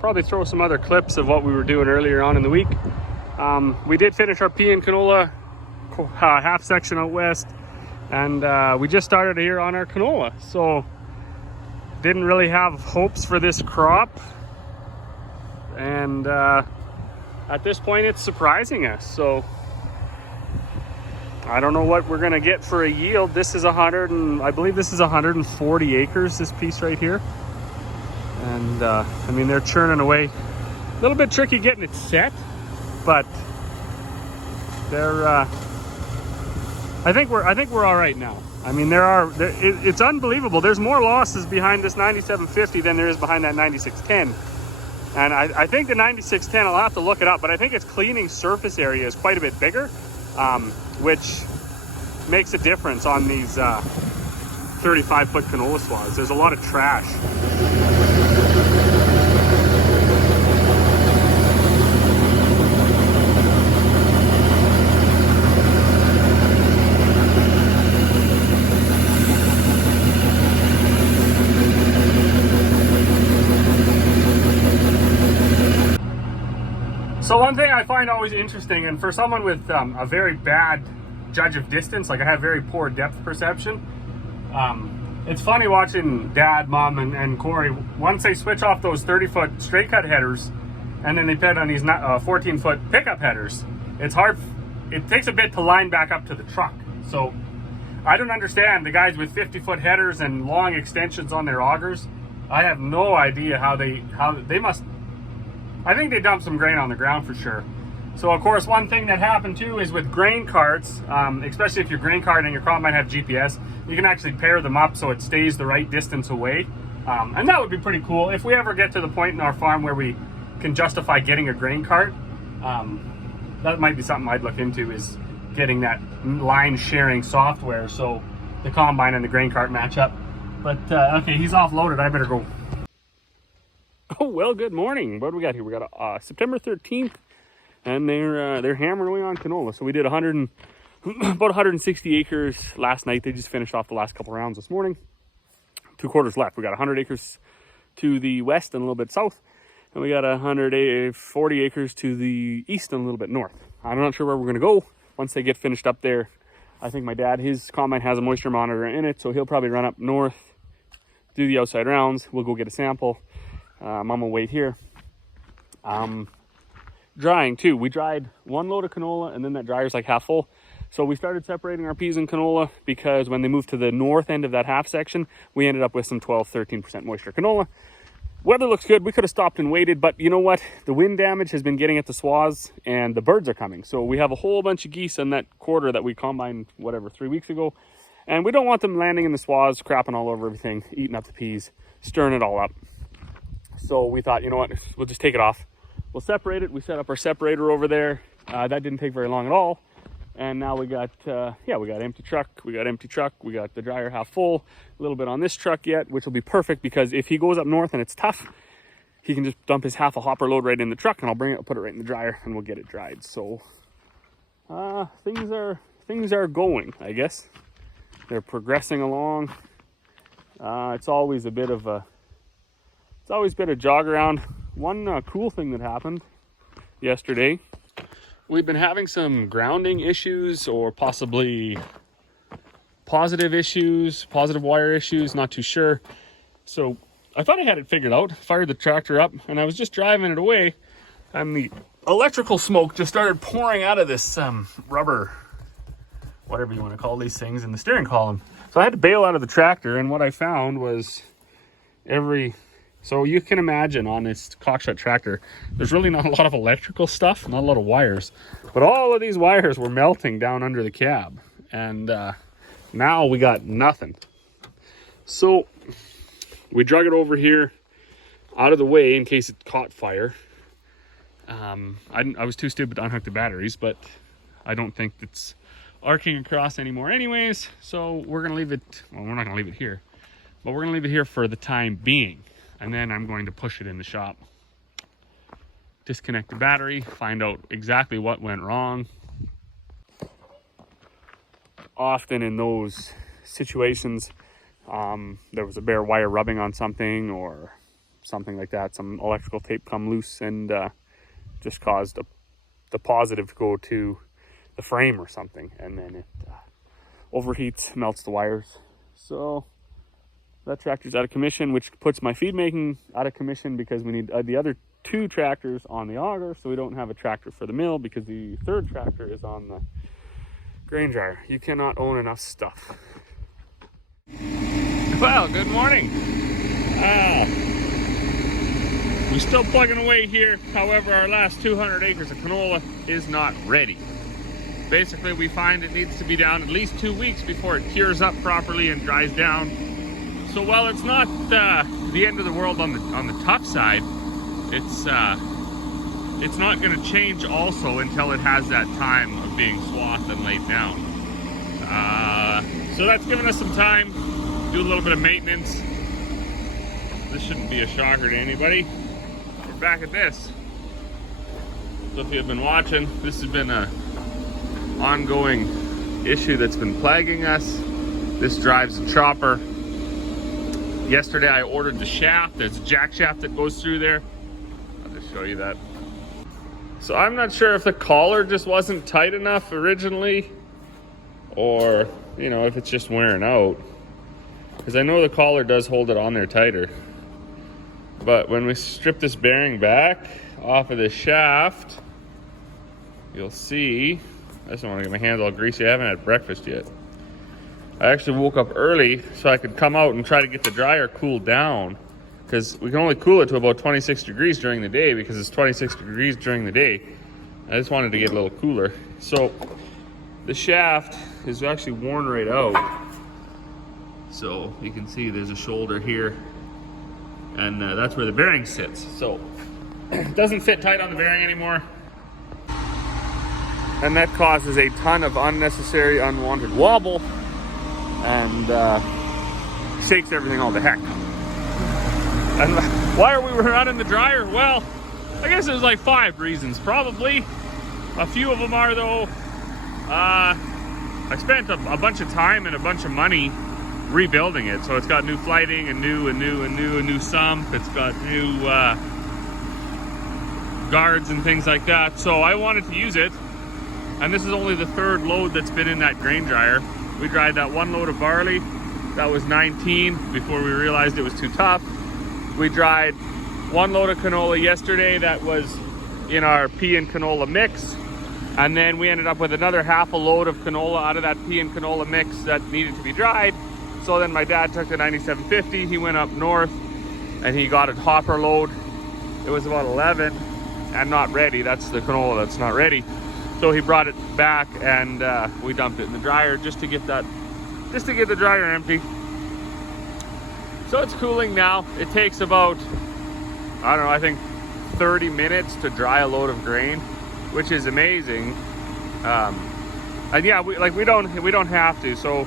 probably throw some other clips of what we were doing earlier on in the week. We did finish our pea and canola half section out west, and we just started here on our canola. So didn't really have hopes for this crop, and at this point it's surprising us. So I don't know what we're gonna get for a yield. This is I believe this is 140 acres, this piece right here. And I mean, they're churning away. A little bit tricky getting it set, but they're I think we're all right now. I mean, it's unbelievable. There's more losses behind this 9750 than there is behind that 9610. And I think the 9610, I'll have to look it up, but I think its cleaning surface area is quite a bit bigger, which makes a difference on these 35-foot canola swaths. There's a lot of trash. So one thing I find always interesting, and for someone with a very bad judge of distance, like I have very poor depth perception, it's funny watching Dad, Mom, and Corey, once they switch off those 30-foot straight cut headers, and then they put on these 14-foot pickup headers, it's hard, it takes a bit to line back up to the truck. So I don't understand the guys with 50-foot headers and long extensions on their augers. I have no idea how they must, I think they dumped some grain on the ground for sure. So of course, one thing that happened too is with grain carts, especially if your grain cart and your combine have GPS, you can actually pair them up so it stays the right distance away. And that would be pretty cool. If we ever get to the point in our farm where we can justify getting a grain cart, that might be something I'd look into, is getting that line sharing software so the combine and the grain cart match up. But okay, he's offloaded, I better go. Oh, well, good morning. What do we got here? We got September 13th, and they're hammering away on canola. So we did about 160 acres last night. They just finished off the last couple rounds this morning. 2 quarters left. We got 100 acres to the west and a little bit south, and we got 140 acres to the east and a little bit north. I'm not sure where we're going to go once they get finished up there. I think my dad, his combine has a moisture monitor in it, so he'll probably run up north, do the outside rounds. We'll go get a sample. I'm gonna wait here. Drying too. We dried 1 load of canola, and then that dryer's like half full. So we started separating our peas and canola because when they moved to the north end of that half section, we ended up with some 12-13% moisture canola. Weather looks good. We could have stopped and waited, but you know what? The wind damage has been getting at the swaths, and the birds are coming. So we have a whole bunch of geese in that quarter that we combined, 3 weeks ago. And we don't want them landing in the swaths, crapping all over everything, eating up the peas, stirring it all up. So we thought, you know what, we'll just take it off. We'll separate it. We set up our separator over there. That didn't take very long at all. And now we got, we got empty truck. We got the dryer half full. A little bit on this truck yet, which will be perfect because if he goes up north and it's tough, he can just dump his half a hopper load right in the truck, and I'll bring it, put it right in the dryer, and we'll get it dried. So things are going, I guess. They're progressing along. It's always been a jog around. One cool thing that happened yesterday, we've been having some grounding issues, or possibly positive wire issues, not too sure. So I thought I had it figured out, fired the tractor up, and I was just driving it away, and the electrical smoke just started pouring out of this rubber, whatever you want to call these things, in the steering column. So I had to bail out of the tractor, and what I found was so you can imagine on this Cockshut tractor, there's really not a lot of electrical stuff, not a lot of wires, but all of these wires were melting down under the cab, and now we got nothing. So we drug it over here out of the way in case it caught fire. I was too stupid to unhook the batteries, but I don't think it's arcing across anymore anyways, so we're gonna leave it, well, we're not gonna leave it here, but we're gonna leave it here for the time being. And then I'm going to push it in the shop, disconnect the battery, find out exactly what went wrong. Often in those situations, there was a bare wire rubbing on something, or something like that. Some electrical tape come loose and just caused the positive to go to the frame or something, and then it overheats, melts the wires. So that tractor's out of commission, which puts my feed making out of commission because we need the other 2 tractors on the auger, so we don't have a tractor for the mill because the 3rd tractor is on the grain dryer. You cannot own enough stuff. Well, good morning. We're still plugging away here. However, our last 200 acres of canola is not ready. Basically, we find it needs to be down at least 2 weeks before it cures up properly and dries down. So while it's not the end of the world on the tough side, it's not going to change also until it has that time of being swathed and laid down. So that's given us some time, do a little bit of maintenance. This shouldn't be a shocker to anybody. We're back at this. So if you've been watching, this has been a ongoing issue that's been plaguing us. This drives the chopper. Yesterday I ordered the shaft. There's a jack shaft that goes through there. I'll just show you that. So I'm not sure if the collar just wasn't tight enough originally, or you know, if it's just wearing out, because I know the collar does hold it on there tighter. But when we strip this bearing back off of the shaft, you'll see, I just don't want to get my hands all greasy. I haven't had breakfast yet. I actually woke up early so I could come out and try to get the dryer cooled down, because we can only cool it to about 26 degrees during the day because it's 26 degrees during the day. I just wanted to get a little cooler. So the shaft is actually worn right out. So you can see there's a shoulder here, and that's where the bearing sits. So it doesn't fit tight on the bearing anymore. And that causes a ton of unnecessary, unwanted wobble, and shakes everything all to heck. And why are we running the dryer? Well, I guess there's like 5 reasons, probably. A few of them are though, I spent a bunch of time and a bunch of money rebuilding it. So it's got new flighting and a new sump. It's got new guards and things like that. So I wanted to use it. And this is only the 3rd load that's been in that grain dryer. We dried that 1 load of barley. That was 19 before we realized it was too tough. We dried 1 load of canola yesterday that was in our pea and canola mix. And then we ended up with another half a load of canola out of that pea and canola mix that needed to be dried. So then my dad took the 9750, he went up north and he got a hopper load. It was about 11 and not ready. That's the canola that's not ready. So he brought it back and we dumped it in the dryer just to get the dryer empty. So it's cooling now. It takes about, I don't know, I think 30 minutes to dry a load of grain, which is amazing. And yeah, we don't have to. So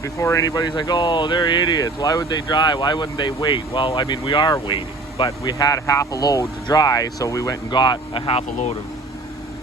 before anybody's like, oh, they're idiots, why would they dry? Why wouldn't they wait? Well, I mean, we are waiting, but we had half a load to dry, so we went and got a half a load of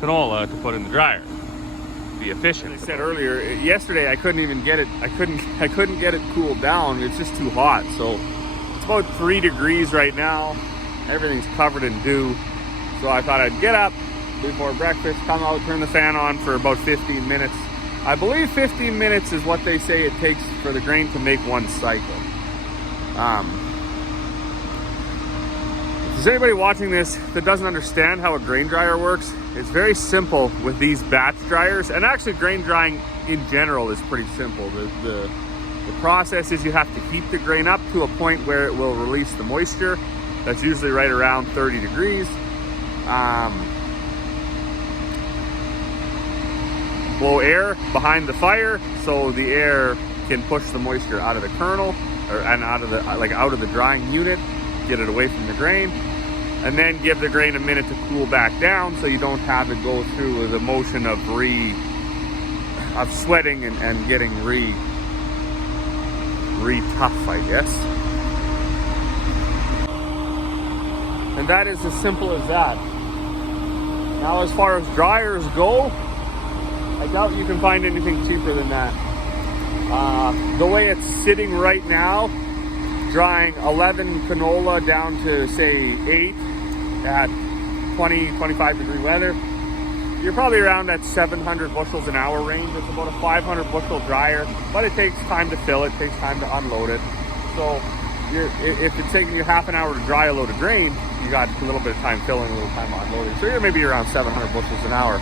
canola to put in the dryer. Be efficient. As I said earlier, yesterday I couldn't even get it. I couldn't get it cooled down. It's just too hot. So it's about 3 degrees right now. Everything's covered in dew. So I thought I'd get up before breakfast, come out, turn the fan on for about 15 minutes. I believe 15 minutes is what they say it takes for the grain to make 1 cycle. If there's anybody watching this that doesn't understand how a grain dryer works, it's very simple with these batch dryers. And actually grain drying in general is pretty simple. The process is you have to heat the grain up to a point where it will release the moisture. That's usually right around 30 degrees. Blow air behind the fire so the air can push the moisture out of the kernel and out of the drying unit, get it away from the grain, and then give the grain a minute to cool back down so you don't have it go through the motion of sweating and getting tough, I guess. And that is as simple as that. Now, as far as dryers go, I doubt you can find anything cheaper than that. The way it's sitting right now, drying 11 canola down to say 8 at 20-25 degree weather, you're probably around that 700 bushels an hour range. It's about a 500 bushel dryer, but it takes time to fill it, takes time to unload it. So if it's taking you half an hour to dry a load of grain, you got a little bit of time filling, a little time unloading. So you're maybe around 700 bushels an hour.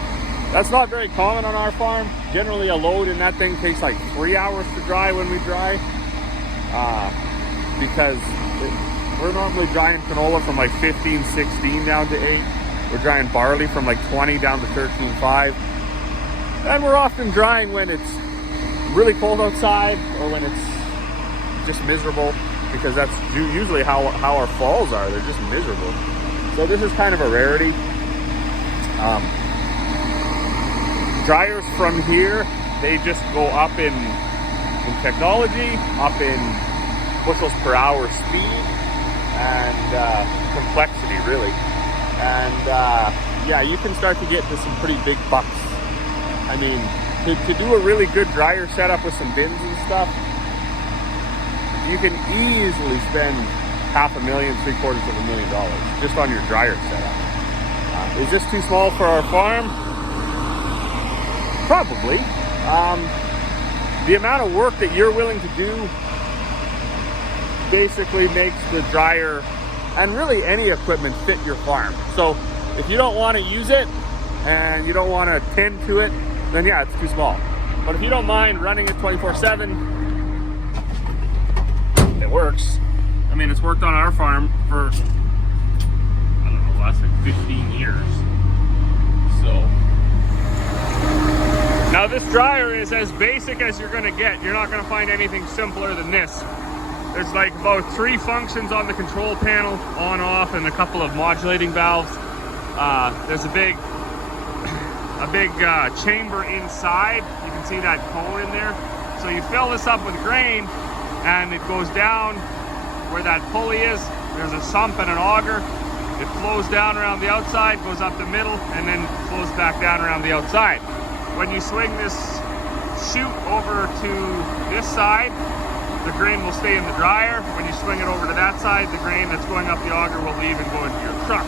That's not very common on our farm. Generally a load in that thing takes like 3 hours to dry when we dry. Because we're normally drying canola from like 15, 16 down to 8. We're drying barley from like 20 down to 13.5. And we're often drying when it's really cold outside or when it's just miserable, because that's usually how our falls are. They're just miserable. So this is kind of a rarity. Dryers from here, they just go up in technology, up in bushels per hour speed and complexity, really. And yeah, you can start to get to some pretty big bucks. I mean, to do a really good dryer setup with some bins and stuff, you can easily spend $500,000, $750,000 just on your dryer setup. Is this too small for our farm? Probably. The amount of work that you're willing to do basically makes the dryer and really any equipment fit your farm. So if you don't want to use it and you don't want to tend to it, then yeah, it's too small. But if you don't mind running it 24/7, it works. I mean, it's worked on our farm for, I don't know, the last like 15 years. So now this dryer is as basic as you're gonna get. You're not gonna find anything simpler than this. There's like about 3 functions on the control panel, on, off, and a couple of modulating valves. There's a big chamber inside. You can see that cone in there. So you fill this up with grain and it goes down where that pulley is. There's a sump and an auger. It flows down around the outside, goes up the middle, and then flows back down around the outside. When you swing this chute over to this side, the grain will stay in the dryer. When you swing it over to that side, the grain that's going up the auger will leave and go into your truck.